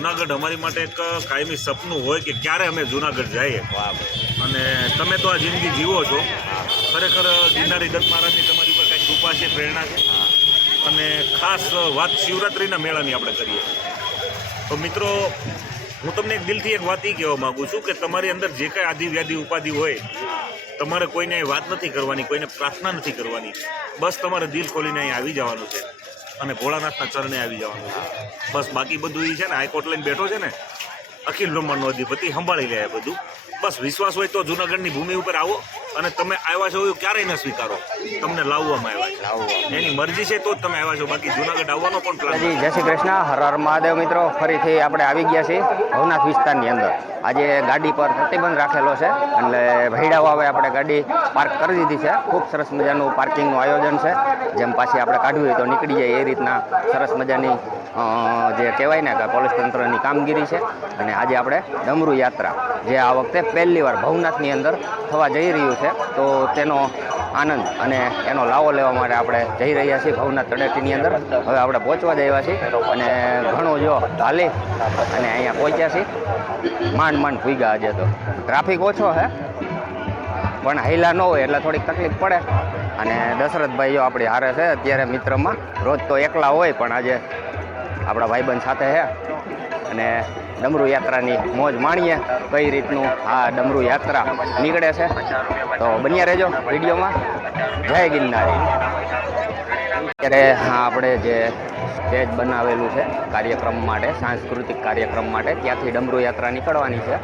જુનાગઢ અમારી માટે એક કાયમી સપનું હોય કે ક્યારે અમે જુનાગઢ જઈએ, અને તમે તો આ જિંદગી જીવો છો. ખરેખર ગિરનારી દત્ત મહારાજની તમારી ઉપર કંઈક કૃપા છે, પ્રેરણા છે. અને ખાસ વાત શિવરાત્રિના મેળાની આપણે કરીએ તો મિત્રો, હું તમને એક દિલથી એક વાત એ કહેવા માગું છું કે તમારી અંદર જે કાંઈ આદિ વ્યાધિ ઉપાધિ હોય, તમારે કોઈને વાત નથી કરવાની, કોઈને પ્રાર્થના નથી કરવાની. બસ તમારે દિલ ખોલીને અહીં આવી જવાનું છે અને ભોળાનાથના ચરણે આવી જવાનું છે. બસ બાકી બધું એ છે ને, હાઈકોર્ટ લઈને બેઠો છે ને અખિલ બ્રહ્માંડનો અધિપતિ, સંભાળી લે બધું. બસ વિશ્વાસ હોય તો જુનાગઢની ભૂમિ ઉપર આવો, અને તમે આવ્યા છો એવું ક્યારેય ન સ્વીકારો. તમને લાવવામાં આવ્યા છે, એની મરજી છે તો જ તમે આવ્યા છો, બાકી જુનાગઢ આવવાનો પણ પ્લાન. જય શ્રી કૃષ્ણ, હર હર મહાદેવ. મિત્રો, ફરીથી આપણે આવી ગયા છીએ ભવનાથ વિસ્તારની અંદર. આજે ગાડી પર પ્રતિબંધ રાખેલો છે, એટલે ભૈડા વાવે આપણે ગાડી પાર્ક કરી દીધી છે. ખૂબ સરસ મજાનું પાર્કિંગનું આયોજન છે. જેમ પાછી આપણે કાઢવી હોય તો નીકળી જાય એ રીતના સરસ મજાની જે કહેવાય ને કે પોલીસ તંત્રની કામગીરી છે. અને આજે આપણે ડમરૂ યાત્રા, જે આ વખતે પહેલી વાર ભવનાથની અંદર થવા જઈ રહ્યું છે, તો તેનો આનંદ અને એનો લાવો લેવા માટે આપણે જઈ રહ્યા છીએ ભવનાથ તળેટીની અંદર. હવે આપણે પહોંચવા જ આવ્યા છીએ, અને ઘણું જો હાલી અને અહીંયા પહોંચ્યા છીએ. માંડ ભૂગ્યા. આજે તો ટ્રાફિક ઓછો છે, પણ હાઈલા ન હોય એટલે થોડીક તકલીફ પડે. અને દશરથભાઈ જો આપણી હારે છે અત્યારે મિત્રમાં. રોજ તો એકલા હોય, પણ આજે આપણા ભાઈબંધ સાથે છે. અને ડમરૂ યાત્રાની મોજ માણીએ, કઈ રીતનું આ ડમરૂ યાત્રા નીકળે છે. તો બન્યા રહેજો વિડીયોમાં. જય ગિરનારી. અત્યારે આપણે જે સ્ટેજ બનાવેલું છે કાર્યક્રમ માટે, સાંસ્કૃતિક કાર્યક્રમ માટે, ત્યાંથી ડમરૂ યાત્રા નીકળવાની છે.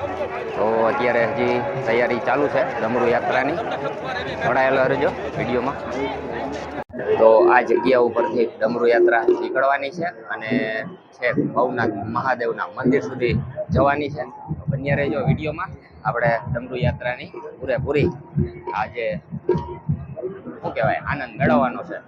તો અત્યારે હજી તૈયારી ચાલુ છે ડમરૂ યાત્રાની. જોડાયેલો રહેજો વિડીયોમાં. તો આ જગ્યા ઉપરથી ડમરૂ યાત્રા નીકળવાની છે અને છેક ભવનાથ મહાદેવના મંદિર સુધી જવાની છે. બન્યા રહેજો વિડીયોમાં. આપણે ડમરૂ યાત્રાની પૂરેપૂરી આજે શું કહેવાય આનંદ મેળવવાનો છે.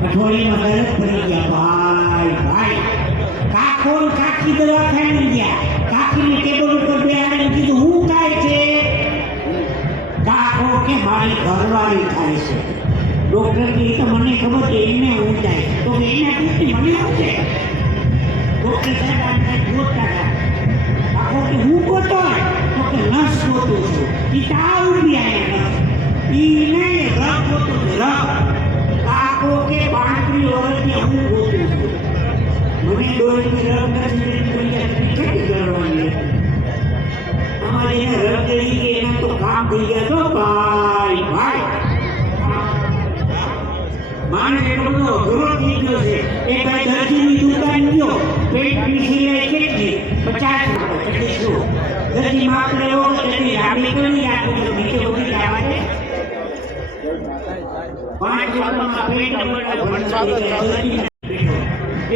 કઠોળીમાં દરદ પડી ગયા ભાઈ. કાકોલ કાકી દવા ખાઈ ગયા. કાકીની ટેબલ ઉપર બેહાડીને કીધું હું ખાય છે? કાકો કે મારી ઘરવાળી ખાય છે. ડોક્ટર કે તો મને ખબર છે એને હું થાય તો એના પૂછતી મને શું છે? ડોક્ટર સાહેબ આને ગોતતા હતા. કાકો કે હું ગોતો તો કે નસ ગોતું છું. ઈ તાવ ઉભી આવ્યા નસ ઈ નહીં રગ ગોતું છે રગ. કાકો કે 35 વર્ષથી હું ગોતું છું. મને ડોળની રગ નથી ખેતી કરવાની. અમારે એને રગ કરી કે એના તો કામ થઈ ગયા તો ભાઈ. માણસ એટલો બધો અઘરો થઈ ગયો છે. એ ભાઈ દર્દીની દુકાન ગયો, પેટની સિલાઈ કેટલી? 50 રૂપિયા. દર્દી માપડે એવો તેની લાંબી કરી આપો તો નીચે ઉભી જવા દે. 5 રૂપિયામાં પેટ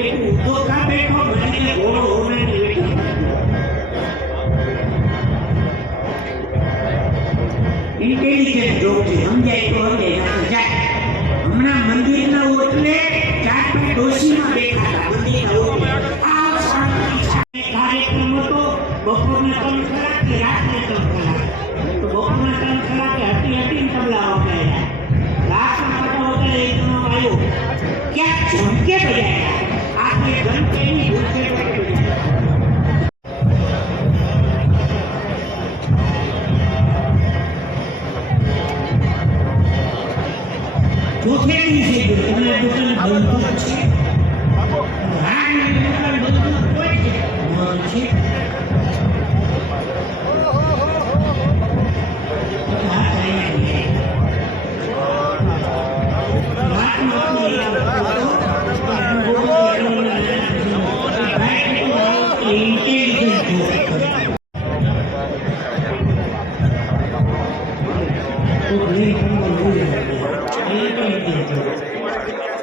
એક ઉધો કા બેઠો ભણીને ઘોડો હોવાની બેઠો. ઇન્ટેલિજન્ટ જોક છે, સમજાય તો સમજાય. હમણાં મંદિરના ઓટલે 4-5 ડોશીમાં બેઠા હતા. મંદિરના ઓટલે આ શાંતિ કાર્યક્રમ હતો. બપોરના 3 કલાકે રાત્રે 3 કલાક. તો બપોરના 3 કલાકે હતી તબલા વગાડ્યા. રાતના પાટા વગાડે એક જણો આવ્યો ક્યાંક ઝમકે બજાયા. આ આપણે ગણતરીની ભૂલ ચોથે દિવસે તમારા દુકાન બંધ છે. હારની દુકાન બંધ કોઈ છે બંધ છે.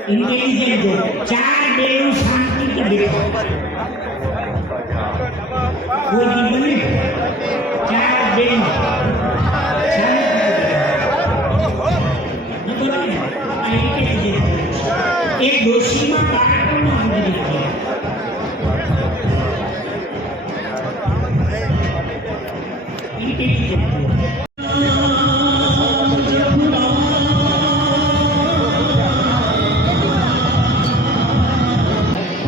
इंटेलिजेंट चार बेरों शांति की बेटा वो जीवन चार बेरों एक दोषी में कारण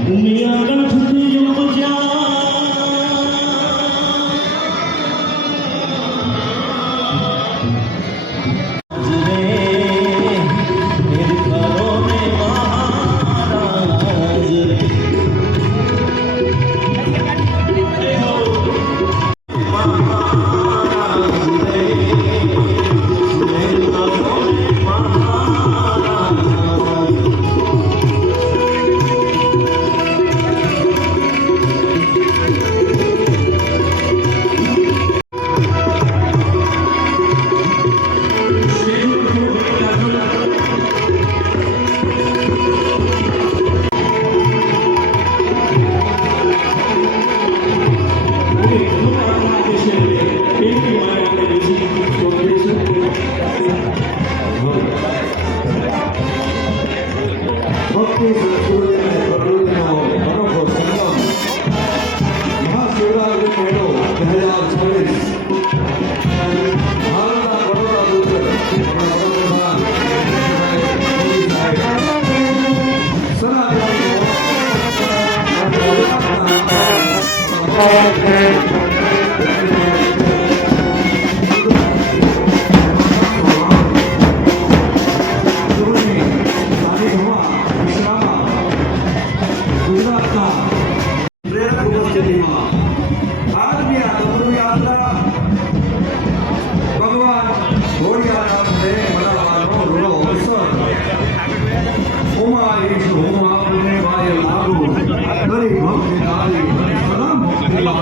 दुनिया का छुट्टियों को जा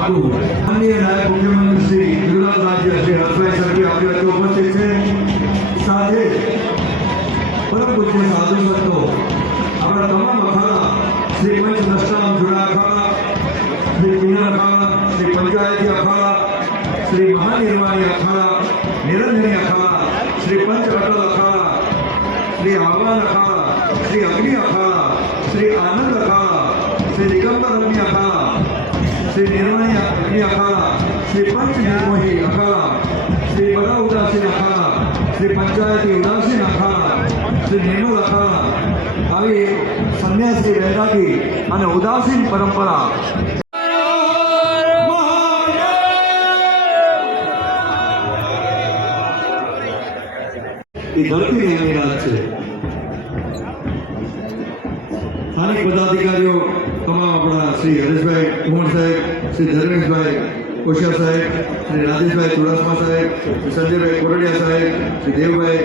માનનીય નાયબ મુખ્યમંત્રી શ્રી ગુજરાત રાજ્ય શ્રી હર્ષભાઈ સરકી આપણી વચ્ચે ઉપસ્થિત છે. સાથે પરમ પૂજ્ય સાધુ સંતો આપણા તમામ અખાડા શ્રી પંચ નષ્ટામ જુડા અખાડા, શ્રી પિનર અખાડા, શ્રી પંચાયતી અખાડા, શ્રી મહાનિર્વાણી અખાડા, નિરંજની અખાડા, શ્રી પંચ અટલ અખાડા, શ્રી આહવાન અખાડા, શ્રી અગ્નિ અખાડા, શ્રી આનંદ અખાડા, શ્રી દિગંબર અગ્નિ અખાડા, श्री निर्वाणी अग्नि अखाड़ा, श्री पंच निर्मोही अखाड़ा, श्री बड़ा उदासीन अखाड़ा, श्री पंचायती उदासीन अखाड़ा, श्री निर्मल अखाड़ा આવી સંન્યાસી વૈરાગી અને ઉદાસીન પરંપરા એ ધરતીની અમીરાત છે. સ્થાનિક પદાધિકારીઓ તમામ આપણા શ્રી હરેશભાઈ કુમાર સાહેબ, શ્રી ધર્મેશભાઈ કોશિયા સાહેબ, શ્રી રાજેશભાઈ ચુડાસમા સાહેબ, શ્રી સંજયભાઈ કોરડિયા સાહેબ, શ્રી દેવભાઈ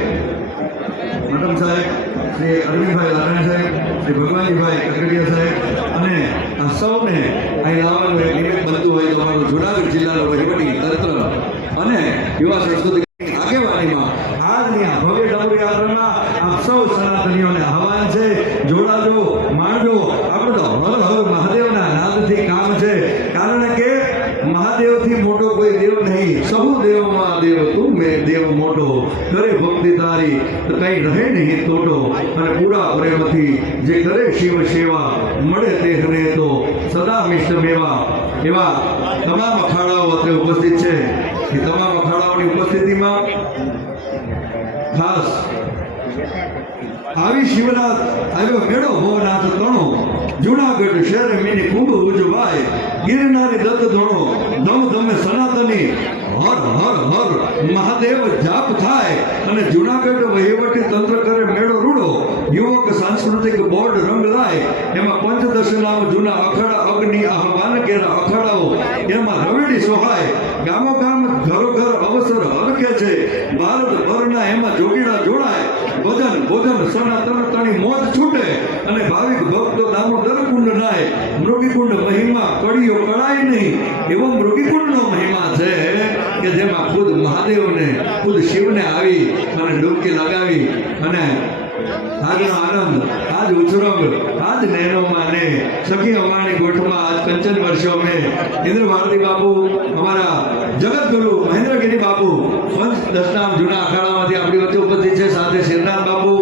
મટમ સાહેબ, શ્રી અરવિંદભાઈ લારાણી સાહેબ, શ્રી ભગવાનજીભાઈ કકડિયા સાહેબ અને આ સૌને અહીં લાવવાનું એક નિમિત્ત બનતું હોય તો અમારું જુનાગઢ જિલ્લાનો વહીવટી તંત્ર અને યુવા સંસ્કૃતિ આગેવાનીમાં આજની આ ભવ્ય ડમરૂ યાત્રામાં આપ સૌ સનાતનીઓને આહવાન છે. જોડાજો, માણજો. આપણે તો હર હર મહાદેવના નાદથી કામ છે, કારણ કે મહાદેવથી મોટો કોઈ દેવ નહીં. સહુ દેવમાં દેવ, તું મેં દેવ મોટો, કરે ભક્તિ તારી તો કઈ રહે નહીં તોટો. અને પૂરા પ્રેમથી જે કરે શિવ સેવા, મળે તેહને તો સદા મિષ્ટ મેવા. એવા તમામ અખાડાઓ અત્રે ઉપસ્થિત છે. એ તમામ અખાડાઓની ઉપસ્થિતિમાં ખાસ આવી શિવરાત આવ્યો મેળો ભવનાથ તણો જુનાગઢ શહેર મીની ખૂબ ઉજવાય ગિરનારી દત્ત ધોણો દમ દમે સનાતની હર હર હર મહાદેવ જાપ થાય અને જુનાગઢ વહીવટી તંત્ર કરે મેળો રૂડો યુવક સાંસ્કૃતિક બોર્ડ રંગ લાય એમાં પંચદશનામ જૂના અખાડા અગ્નિ આહવાન કેરા અખાડાઓ એમાં રવેડી સોહાય ગામો ગામ ઘરો ઘર અવસર હરખે છે ભારતભરના એમાં જોગીડા જોડાય ભજન ભોજન સનાતન તણી મોજ છૂટે અને ભાવિક ભક્તો દામોદર કુંડ નાય મૃગીકુંડ મહિમા કડીઓ કળાય નહીં એવો મૃગીકુંડનો મહિમા છે કે જેમાં ખુદ મહાદેવને ખુદ શિવને આવી અને ડૂબકી લગાવી અને આજનો આનંદ આજ ઉછરંગ આજ નૈનોમાં ને સખી અમારી ગોઠમાં આજ કંચન વર્ષો में इंद्र भारती बापू हमारा जगत गुरु महेंद्रगिरी बापू पंच दशनाम जूना अखाड़ाમાંથી આપણી વચ્ચે ઉપસ્થિત છે સાથે શેરનાથ બાપુ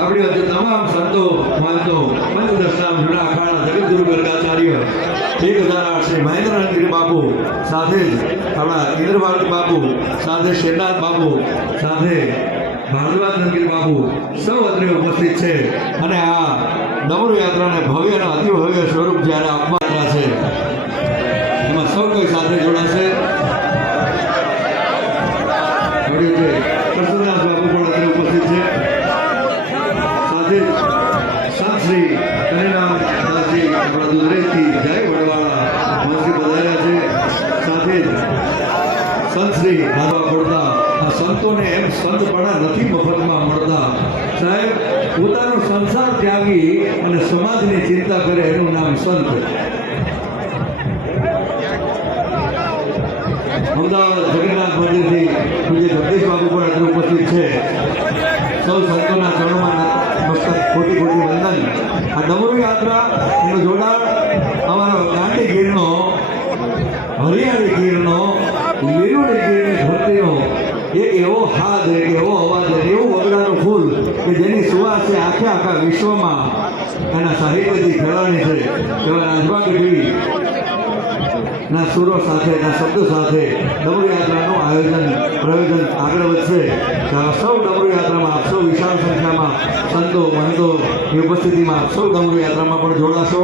આપણી વચ્ચે તમામ સંતો મહંતો પંચ દશનામ જૂના અખાડા જગતગુરુ ગર્ગાચાર્ય 1008 શ્રી મહેન્દ્રગીરી બાપુ સાથે જ આપણા ઇન્દ્ર ભારતી બાપુ સાથે શેરનાથ બાપુ સાથે ભારદ્વાજ નંદગીરી બાપુ સૌ અત્રે ઉપસ્થિત છે અને આ ડમરુ યાત્રાને ભવ્ય અને અતિ ભવ્ય સ્વરૂપ જ્યારે આપવા છે એમાં સૌ કોઈ સાથે જોડાશે પ્રસન્નદાસ બાપુ પણ અત્રે ઉપસ્થિત છે સાથે સંત શ્રી કનૈયારામ દાસજી આપણા દુધરેજથી જય વડવાળા મંત્રી પધાર્યા છે સાથે જ સંત શ્રી રાધા પડતા આ સંતોને એમ સંત પડા નથી મફતમાં મળતા સાહેબ પોતાનો સંસાર ત્યાગી અને સમાજની ચિંતા કરે એનું નામ સંત અમદાવાદ જગન્નાથ મંદિરથી પૂજ્ય જગદીશ બાબુ પણ અત્રે ઉપસ્થિત છે સૌ સંતોના ચરણોમાં મસ્તક કોટી કોટી વંદન આ ડમરુ યાત્રા એનું જોડાણ અમારો દાંડી ગીરનો હરિયાળી ગીરનો લીલુડી ગીરની ધરતીનો એક એવો હાથ એક એવો અવાજ એવું વગડાનું ફૂલ કે જેની સુવાસ છે આખા વિશ્વમાં એના સાહિત્યથી ફેલાણી છે એવા રાજભા ગઢવી ના સુરો સાથે ના શબ્દો સાથે ડમરુ યાત્રાનું પ્રયોજન આગળ વધશે સૌ ડમરુ યાત્રામાં આપ સૌ વિશાળ સંખ્યામાં સંતો મહંતોની ઉપસ્થિતિમાં આપ સૌ ડમરુ યાત્રામાં પણ જોડાશો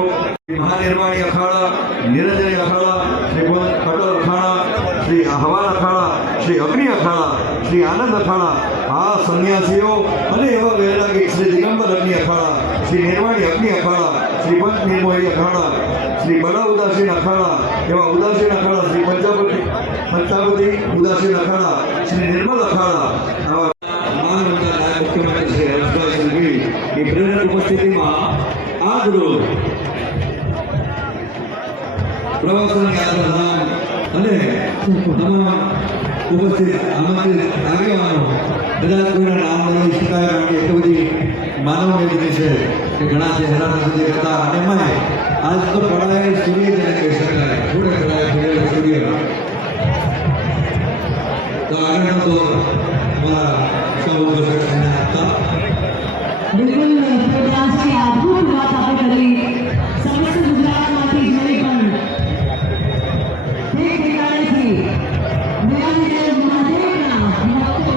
મહાનિર્વાણી અખાડા નિરંજની અખાડા શ્રી પટલ અખાડા શ્રી હવાન અખાડા શ્રી અગ્નિ અખાડા શ્રી આનંદ અખાડા આ સંન્યાસીઓ અને એવા વૈરાગી શ્રી દિગંબર અગ્નિ અખાડા શ્રી નિર્વાણી અગ્નિ અખાડા શ્રી પંચ નિર્મોહી અખાડા શ્રી બડા ઉદાસીન અખાડા એવા ઉદાસીન અખાડા શ્રી પંચાવતી ઉદાસીન અખાડા શ્રી નિર્મલ અખાડા આવા મહાનંદા નાયબ મુખ્યમંત્રી શ્રી હર્ષભાઈ સંઘવી ની પ્રેરક ઉપસ્થિતિમાં આજ રોજ પ્રવાસન યાત્રાધામ અને તમામ ઉપસ્થિત આમંત્રિત આગેવાનો કદાચ કોઈના નામ લઈ શકાય કારણ કે એટલી બધી માનવ મેદની છે કે ઘણા ચહેરા સુધી કરતા અને એમાં આજ તો પડાયેલ સૂર્ય જેને કહી શકાય થોડે પડાયેલ સૂર્ય તો આગળનો તો અમારા સૌ દર્શકોને આપતા બિલકુલ પ્રકાશની અદ્ભુત વાત આપણે કરી સમસ્ત ગુજરાતમાંથી જઈ પણ તે ઠેકાણેથી દયાનિધિ મહાદેવના ભક્તો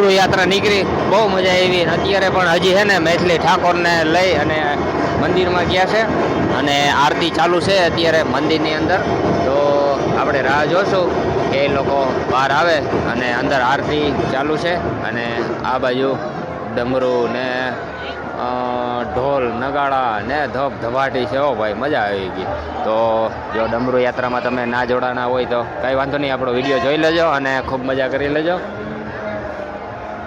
ડમરૂ યાત્રા નીકળી, બહુ મજા આવી. અને અત્યારે પણ હજી છે ને મૈથિલી ઠાકોરને લઈ અને મંદિરમાં ગયા છે અને આરતી ચાલુ છે અત્યારે મંદિરની અંદર. તો આપણે રાહ જોશું કે એ લોકો બહાર આવે અને અંદર આરતી ચાલુ છે. અને આ બાજુ ડમરૂ ને ઢોલ નગાડા ને ધબ ધબાટી છે. ઓ ભાઈ મજા આવી ગઈ. તો જો ડમરૂ યાત્રામાં તમે ના જોડાના હોય તો કાંઈ વાંધો નહીં, આપણો વિડીયો જોઈ લેજો અને ખૂબ મજા કરી લેજો.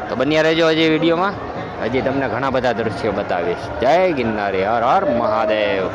તો બન્યા રહેજો હજી વિડીયોમાં, હજી તમને ઘણા બધા દ્રશ્યો બતાવીશ. જય ગિરનારી, હર હર મહાદેવ.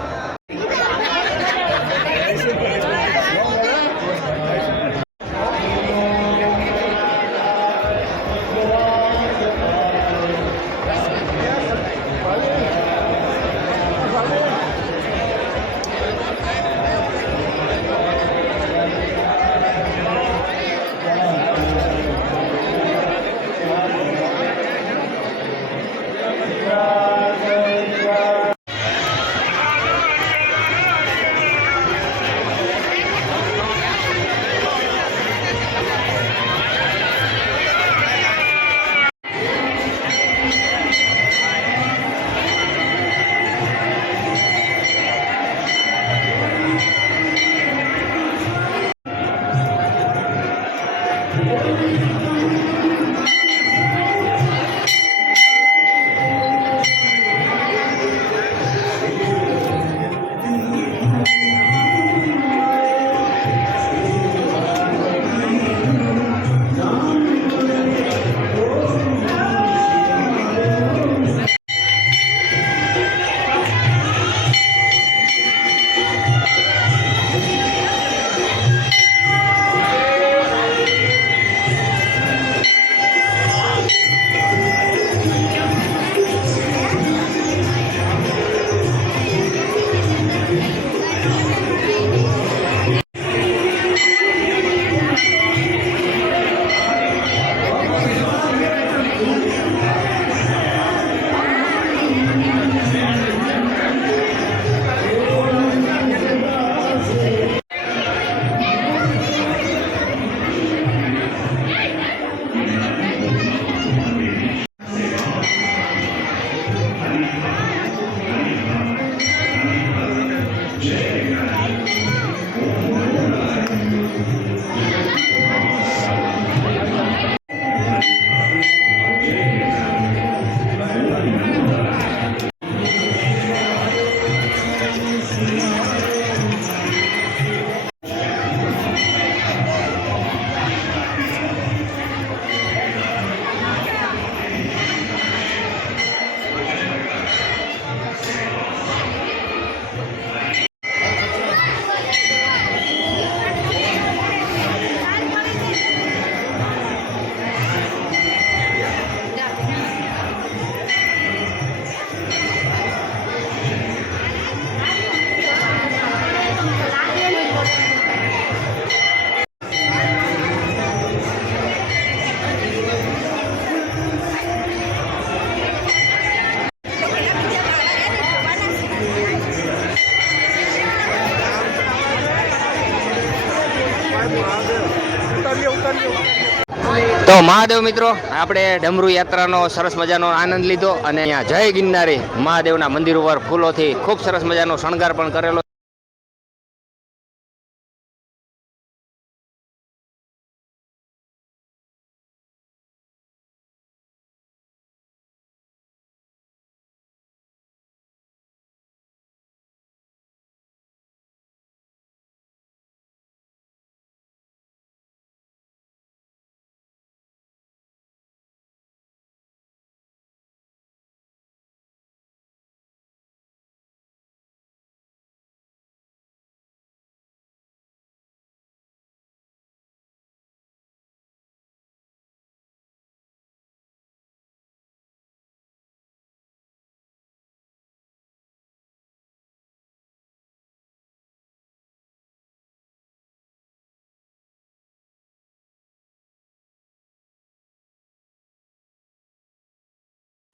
તો મહાદેવ મિત્રો, આપણે ડમરૂ યાત્રાનો સરસ મજાનો આનંદ લીધો અને અહીંયા જય ગિરનારી મહાદેવના મંદિર ઉપર ફૂલોથી ખૂબ સરસ મજાનો શણગાર પણ કરેલો.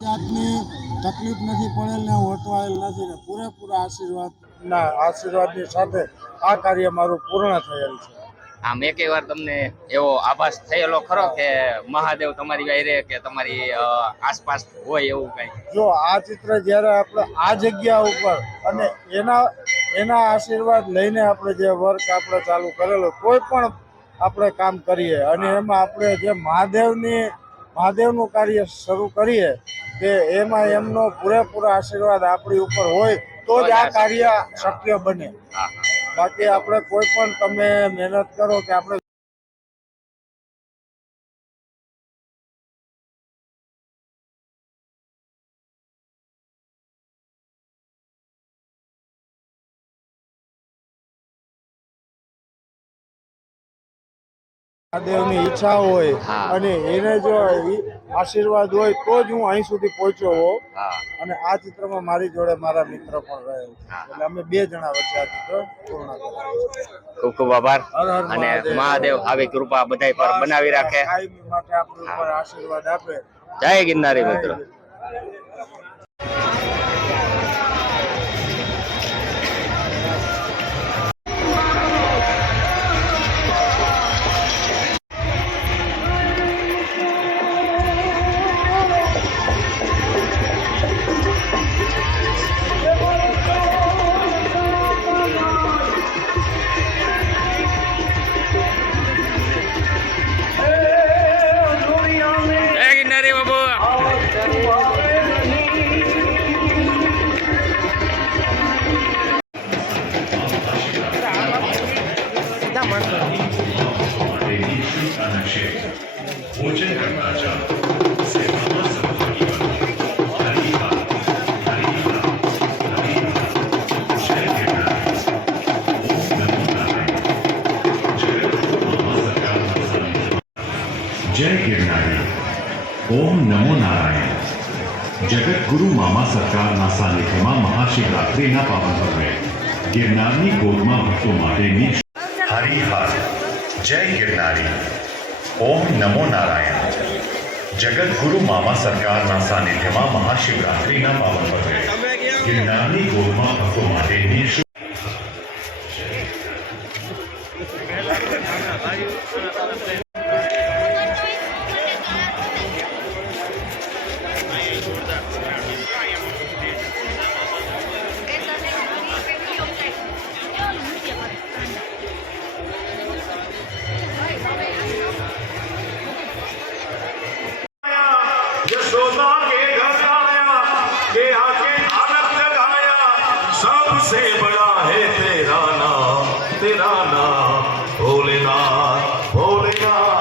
જાતની તકલીફ નથી પડેલ ને વટવાયેલ નથી ને પૂરેપૂરા આશીર્વાદની સાથે આ કાર્ય મારું પૂર્ણ થયેલ છે. આમ એકેય વાર તમને એવો આભાસ થયેલો ખરો કે મહાદેવ તમારી વાયરે કે તમારી આસપાસ હોય એવું કઈ? જો આ ચિત્ર જ્યારે આપણે આ જગ્યા ઉપર અને એના આશીર્વાદ લઈને આપણે જે વર્ક આપણે ચાલુ કરેલો, કોઈ પણ આપણે કામ કરીએ અને એમાં આપણે જે મહાદેવનું કાર્ય શરૂ કરીએ કે એમાં એમનો પૂરેપૂરા આશીર્વાદ આપણી ઉપર હોય તો જ આ કાર્ય શક્ય બને. હા બાકી આપણે કોઈ પણ તમે મહેનત કરો કે આપણે મહાદેવની ઈચ્છા હોય હા. અને એને જો આશીર્વાદ હોય તો જ હું અહીં સુધી પહોંચ્યો હોઉં. હા અને આ ચિત્રમાં મારી જોડે મારા મિત્ર પણ રહે છે. હા. એટલે અમે 2 જણા વચ્ચે આ ચિત્ર પૂર્ણ કર્યું. ખૂબ ખૂબ આભાર. હર હર અને મહાદેવ. મહાદેવ આવી કૃપા બધાય પર બનાવી રાખે. કાયમી માટે આપણી ઉપર આશીર્વાદ આપે. જય ગિરનારી મિત્રો. જય ગિરનારી બાબુ. जय गिरनारी ओम नमो नारायण जगत गुरु मामा सरकारना सानिध्यમાં મહાશિવરાત્રિના પાવન પર્વે ગિરનારની ગોદમાં ભક્તો માટેની હરિહર જય ગિરનારી ઓમ નમો નારાયણ જગત ગુરુ મામા સરકારના સાનિધ્યમાં મહાશિવરાત્રિના પાવન પર્વે ગિરનારની ગોદમાં ભક્તો માટેની यशोदा के घर आया के आके आनंद लगाया सबसे बड़ा है तेरा नाम भोलेनाथ भोलेनाथ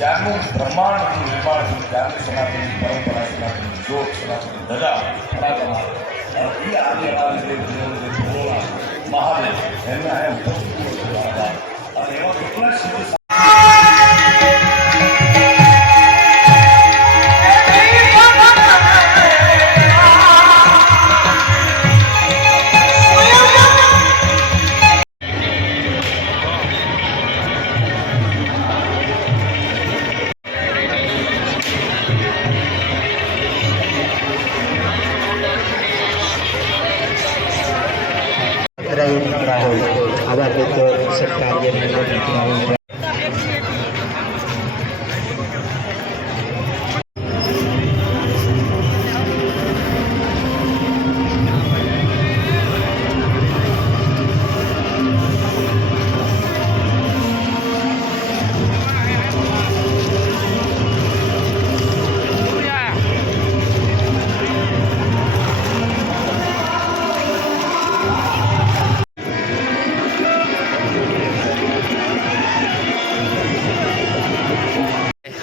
જ્યારનું બ્રહ્માંડનું નિર્માણ થયું ત્યારની સનાતનની પરંપરા સનાતનની જોત સનાતનની ધજા સનાતન એ આદિ મહાદેવ એમને આ અને એવા કેટલા સિદ્ધ આવા કંઈક સરકારી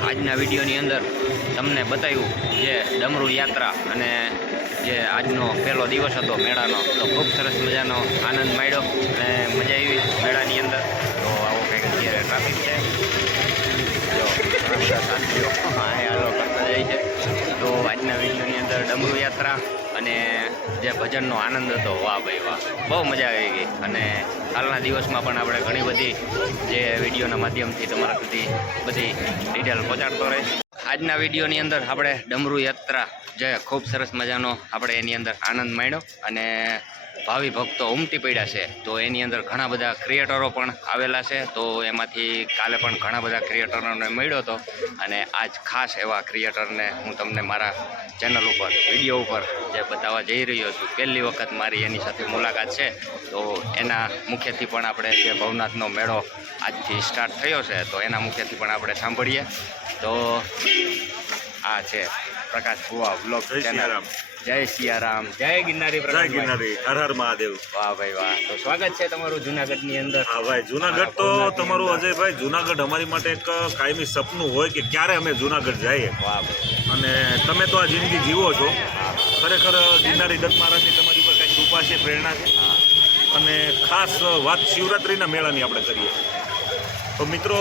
આજના વિડીયોની અંદર તમને બતાવ્યું જે ડમરૂ યાત્રા અને જે આજનો પહેલો દિવસ હતો મેળાનો, તો ખૂબ સરસ મજાનો આનંદ મળ્યો અને મજા આવી મેળાની અંદર. તો આવો કંઈક અત્યારે ટ્રાફિક છે, જો ઘણા બધા સાથીઓ હાલો કરતા જાય છે. તો આજના વિડીયોની અંદર ડમરૂ યાત્રા અને જે ભજનનો આનંદ હતો, વાહ ભાઈ વાહ, બહુ મજા આવી ગઈ. અને હાલના દિવસમાં પણ આપણે ઘણી બધી જે વિડીયોના માધ્યમથી તમારા સુધી બધી ડિટેલ પહોંચાડતો રહીશ. આજના વિડીયોની અંદર આપણે ડમરૂ યાત્રા જે ખૂબ સરસ મજાનો આપણે એની અંદર આનંદ માણ્યો અને ભાવિ ભક્તો ઉમટી પડ્યા છે. તો એની અંદર ઘણા બધા ક્રિએટરો પણ આવેલા છે. તો એમાંથી કાલે પણ ઘણા બધા ક્રિએટરોને મળ્યો હતો અને આજ ખાસ એવા ક્રિએટરને હું તમને મારા ચેનલ ઉપર વિડીયો ઉપર જે બતાવવા જઈ રહ્યો છું. પહેલી વખત મારી એની સાથે મુલાકાત છે. તો એના મુખ્યથી પણ આપણે જે ભવનાથનો મેળો આજથી સ્ટાર્ટ થયો છે તો એના મુખ્યથી પણ આપણે સાંભળીએ. તો આ છે પ્રકાશ ભુવા વ્લોગ ચેનલ. જય સિયારામ, જય ગિરનારી. જય ગિરનારી, હર હર મહાદેવ. વાહ ભાઈ વાહ. તો સ્વાગત છે તમારું જુનાગઢની અંદર. હા ભાઈ, જુનાગઢ તો તમારું અજયભાઈ, જુનાગઢ અમારી માટે એક કાયમી સપનું હોય કે ક્યારે અમે જુનાગઢ જઈએ. વાહ ભાઈ. અને તમે તો આ જિંદગી જીવો છો. ખરેખર ગિરનારી દત્ત મહારાજની તમારી ઉપર કંઈક કૃપા છે, પ્રેરણા છે. અને ખાસ વાત શિવરાત્રિના મેળાની આપણે કરીએ તો મિત્રો,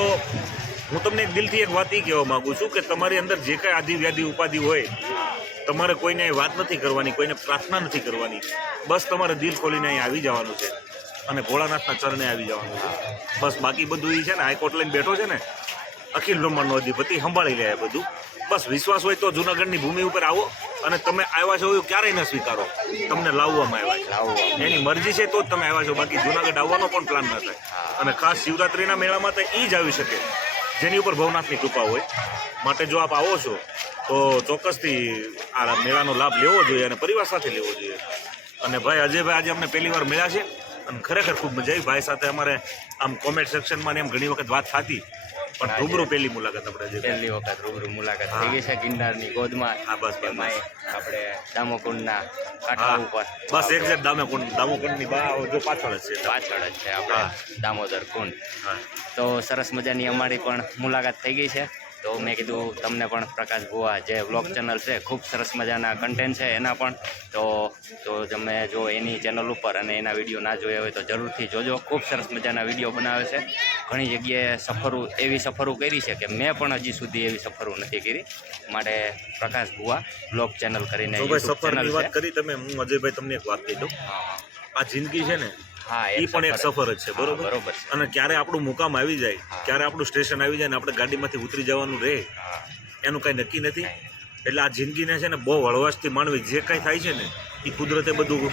હું તમને એક દિલથી એક વાત એ કહેવા માગું છું કે તમારી અંદર જે કાંઈ આદિ વ્યાધિ ઉપાધિ હોય, તમારે કોઈને વાત નથી કરવાની, કોઈને પ્રાર્થના નથી કરવાની. બસ તમારે દિલ ખોલીને અહીં આવી જવાનું છે અને ભોળાનાથના ચરણે આવી જવાનું છે. બસ બાકી બધું એ છે ને, હાઈકોર્ટ લઈને બેઠો છે ને અખિલ બ્રહ્માંડનો અધિપતિ, સંભાળી લે બધું. બસ વિશ્વાસ હોય તો જુનાગઢની ભૂમિ ઉપર આવો અને તમે આવ્યા છો એવું ક્યારેય ન સ્વીકારો. તમને લાવવામાં આવ્યા છે, એની મરજી છે તો જ તમે આવ્યા છો. બાકી જુનાગઢ આવવાનો પણ પ્લાન ન થાય. અને ખાસ શિવરાત્રિના મેળામાં તો એ જ આવી શકે જેની ઉપર ભવનાથની કૃપા હોય. માટે જો આપ આવો છો તો ચોક્કસથી આ મેળાનો લાભ લેવો જોઈએ અને પરિવાર સાથે લેવો જોઈએ. અને ભાઈ અજયભાઈ આજે અમને પહેલી વાર મળ્યા છે અને ખરેખર ખૂબ મજા આવી. ભાઈ સાથે અમારે આમ કોમેન્ટ સેક્શનમાં એમ ઘણી વખત વાત થતી, પણ રૂબરૂ પહેલી મુલાકાત આપણે પહેલી વખત રૂબરૂ મુલાકાત થઈ ગઈ છે ગિરનારની ગોદમાં. હા બસ એમાંય આપણે દામોકુંડના કાંઠા ઉપર. બસ એક્ઝેક્ટ દામોકુંડની જો પાછળ જ છે. પાછળ જ છે આપણે દામોદર કુંડ. તો સરસ મજાની અમારી પણ મુલાકાત થઈ ગઈ છે. તો મેં કીધું તમને પણ પ્રકાશ ભુવા જે વ્લોગ ચેનલ છે, ખૂબ સરસ મજાના કન્ટેન્ટ છે એના પણ. તો તમે જો એની ચેનલ ઉપર અને એના વિડીયો ના જોયા હોય તો જરૂરથી જોજો. ખૂબ સરસ મજાના વિડીયો બનાવે છે. ઘણી જગ્યાએ એવી સફરો કરી છે કે મેં પણ હજી સુધી એવી સફરો નથી કરી. માટે પ્રકાશ ભુવા વ્લોગ ચેનલ કરીને સફરની વાત કરી તમે, હું અજયભાઈ તમને એક વાત કહી દઉં. આ જિંદગી છે ને, હા, એ પણ એક સફર જ છે. બરોબર. અને ક્યારે આપણું મુકામ આવી જાય, ક્યારે આપણું સ્ટેશન આવી જાય ને આપણે ગાડીમાંથી ઉતરી જવાનું રહે, એનું કાંઈ નક્કી નથી. એટલે આ જિંદગીને છે ને બહુ હળવાશથી માણવી. જે કાંઈ થાય છે ને એ કુદરતે બધું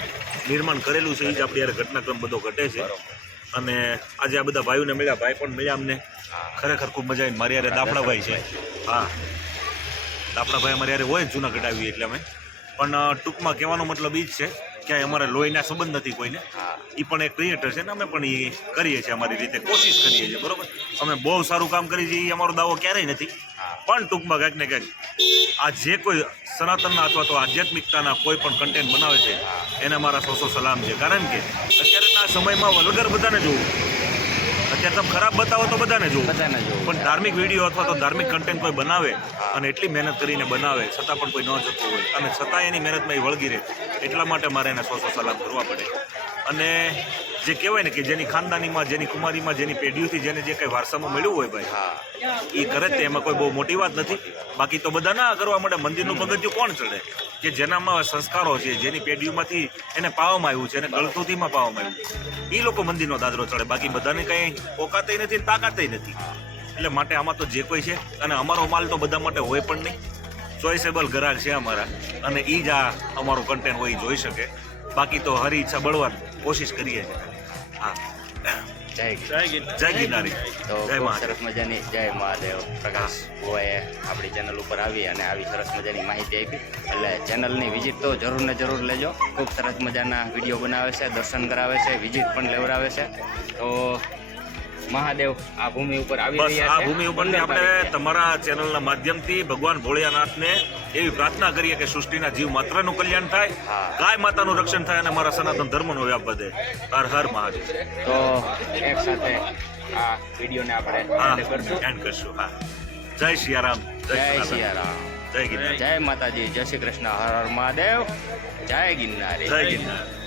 નિર્માણ કરેલું છે. એ જ આપણી યારે ઘટનાક્રમ બધો ઘટે છે. અને આજે આ બધા ભાઈઓને મળ્યા, ભાઈ પણ મળ્યા અમને. ખરેખર ખૂબ મજા આવી. મારી યારે દાફડાભાઈ છે. હા, દાફડાભાઈ અમારી યારે હોય જુનાગઢ આવી એટલે અમે. પણ ટૂંકમાં કહેવાનો મતલબ એ જ છે ક્યાંય અમારે લોહીના સંબંધ નથી કોઈને. એ પણ એક ક્રિએટર છે ને, અમે પણ એ કરીએ છીએ અમારી રીતે, કોશિશ કરીએ છીએ. બરોબર. અમે બહુ સારું કામ કરીએ છીએ એ અમારો દાવો ક્યારેય નથી. પણ ટૂંકમાં કંઈક ને કંઈક આ જે કોઈ સનાતનના અથવા તો આધ્યાત્મિકતાના કોઈ પણ કન્ટેન્ટ બનાવે છે એને મારા સો સલામ છે. કારણ કે અત્યારના સમયમાં વલગર બધાને જોવું. અત્યારે તમે ખરાબ બતાવો તો બધાને જોવું, પણ ધાર્મિક વિડીયો અથવા તો ધાર્મિક કન્ટેન્ટ કોઈ બનાવે અને એટલી મહેનત કરીને બનાવે છતાં પણ કોઈ ન જતું હોય અને છતાં એની મહેનતમાં એ વળગી રહે, એટલા માટે મારે એને સો સલામ કરવા પડે. અને જે કહેવાય ને કે જેની ખાનદાનીમાં, જેની કુમારીમાં, જેની પેઢીઓથી જેને જે કંઈ વારસામાં મળ્યું હોય ભાઈ, એ કરે તે એમાં કોઈ બહુ મોટી વાત નથી. બાકી તો બધા ના કરવા માટે મંદિરનું પગથિયું કોણ ચડે? કે જેનામાં સંસ્કારો છે, જેની પેઢીઓમાંથી એને પાવામાં આવ્યું છે, એને ગળથુથીમાં પાવામાં આવ્યું, એ લોકો મંદિરનો દાદરો ચડે. બાકી બધાને કંઈ ઓકાતય નથી ને તાકાતય નથી. એટલે માટે આમાં તો જે કોઈ છે, અને અમારો માલ તો બધા માટે હોય પણ નહીં. ચોઇસેબલ ગ્રાહક છે અમારા, અને એ જ આ અમારું કન્ટેન્ટ હોય એ જોઈ શકે. બાકી તો હરી ઈચ્છા બળવાની કોશિશ કરીએ છીએ. હા, જય ગિરનારી. તો ખૂબ સરસ મજાની જય મહાદેવ. પ્રકાશ ભુવાએ આપણી ચેનલ ઉપર આવી અને આવી સરસ મજાની માહિતી આપી. એટલે ચેનલની વિઝિટ તો જરૂર ને જરૂર લેજો. ખૂબ સરસ મજાના વિડીયો બનાવે છે, દર્શન કરાવે છે, વિઝિટ પણ લેવડાવે છે. તો મહાદેવ આ ભૂમિ ઉપર આવી રહ્યા છે. આ ભૂમિ ઉપરથી આપણે તમારા ચેનલના માધ્યમથી ભગવાન ભોળિયાનાથને એવી પ્રાર્થના કરીએ કે સૃષ્ટિના જીવ માત્રનું કલ્યાણ થાય, ગાય માતાનું રક્ષણ થાય અને મારા સનાતન ધર્મનો વ્યાપ વધે. હર હર મહાદેવ. તો એક સાથે આ વિડીયોને આપણે એન્ડ કરશું. હા, જય સિયારામ. જય સિયારામ. જય ગિરનારી. જય માતાજી. જય શ્રી કૃષ્ણ. હર હર મહાદેવ. જય ગિરનારી. જય ગિરનારી.